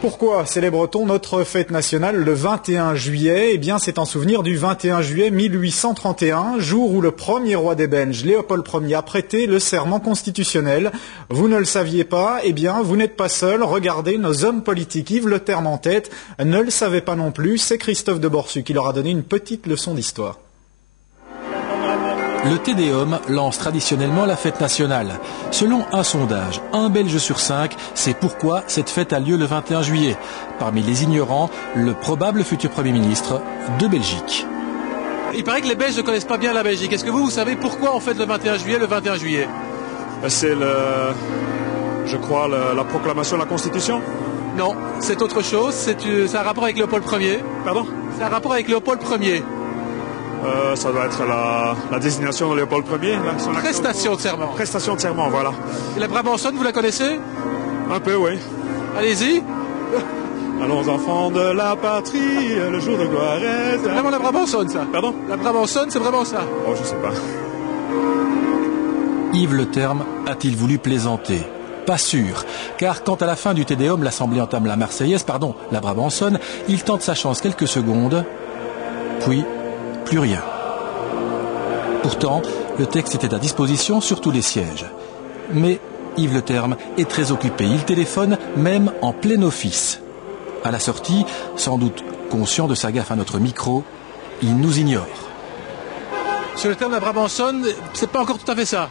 Pourquoi célèbre-t-on notre fête nationale le 21 juillet? Eh bien, c'est en souvenir du 21 juillet 1831, jour où le premier roi des Belges, Léopold Ier, a prêté le serment constitutionnel. Vous ne le saviez pas? Eh bien, vous n'êtes pas seul. Regardez, nos hommes politiques, Yves Le Terme en tête, ne le savaient pas non plus. C'est Christophe de Borsu qui leur a donné une petite leçon d'histoire. Le Te Deum lance traditionnellement la fête nationale. Selon un sondage, 1 Belge sur 5 sait pourquoi cette fête a lieu le 21 juillet. Parmi les ignorants, le probable futur Premier ministre de Belgique. Il paraît que les Belges ne connaissent pas bien la Belgique. Est-ce que vous savez pourquoi on fête le 21 juillet le 21 juillet? C'est je crois, la proclamation de la Constitution. Non, c'est autre chose. C'est un rapport avec Léopold Ier. Pardon? C'est un rapport avec Léopold Ier. Ça doit être la désignation de Léopold Ier. Prestation de serment. Prestation de serment, voilà. Et la Brabançonne, vous la connaissez? Un peu, oui. Allez-y. Allons enfants de la patrie, le jour de gloire est... C'est vraiment la Brabançonne, ça? Pardon? La Brabançonne, c'est vraiment ça? Oh, je sais pas. Yves Le Terme a-t-il voulu plaisanter? Pas sûr, car quand à la fin du Te Deum, l'Assemblée entame la Marseillaise, la Brabançonne, il tente sa chance quelques secondes, puis plus rien. Pourtant, le texte était à disposition sur tous les sièges. Mais Yves Le Terme est très occupé. Il téléphone même en plein office. À la sortie, sans doute conscient de sa gaffe à notre micro, il nous ignore. Sur le terme de la Brabançonne, c'est pas encore tout à fait ça.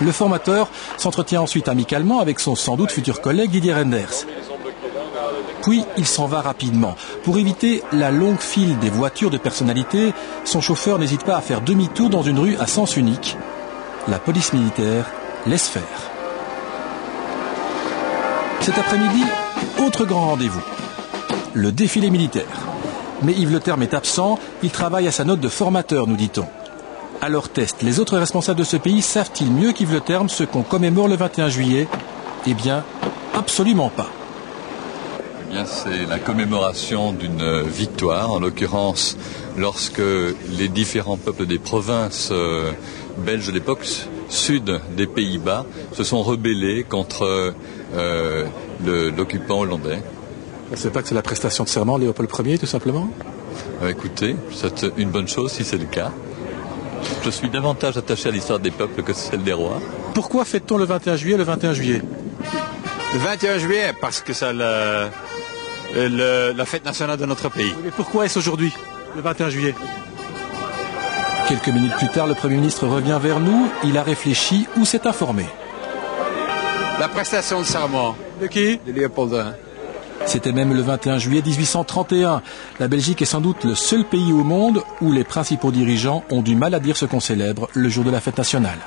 Le formateur s'entretient ensuite amicalement avec son sans doute futur collègue Didier Reynders. Puis il s'en va rapidement. Pour éviter la longue file des voitures de personnalités, son chauffeur n'hésite pas à faire demi-tour dans une rue à sens unique. La police militaire laisse faire. Cet après-midi, autre grand rendez-vous. Le défilé militaire. Mais Yves Le Terme est absent, il travaille à sa note de formateur, nous dit-on. À leur test, les autres responsables de ce pays savent-ils mieux qu'Yves Le Terme ce qu'on commémore le 21 juillet? Eh bien, absolument pas. C'est la commémoration d'une victoire, en l'occurrence lorsque les différents peuples des provinces belges de l'époque, sud des Pays-Bas, se sont rebellés contre l'occupant hollandais. C'est pas que c'est la prestation de serment Léopold Ier, tout simplement? Écoutez, c'est une bonne chose si c'est le cas. Je suis davantage attaché à l'histoire des peuples que celle des rois. Pourquoi fête-t-on le 21 juillet le 21 juillet? Le 21 juillet, parce que c'est la fête nationale de notre pays. Mais pourquoi est-ce aujourd'hui, le 21 juillet? Quelques minutes plus tard, le Premier ministre revient vers nous. Il a réfléchi ou s'est informé. La prestation de serment. De qui? De Léopold I. C'était même le 21 juillet 1831. La Belgique est sans doute le seul pays au monde où les principaux dirigeants ont du mal à dire ce qu'on célèbre le jour de la fête nationale.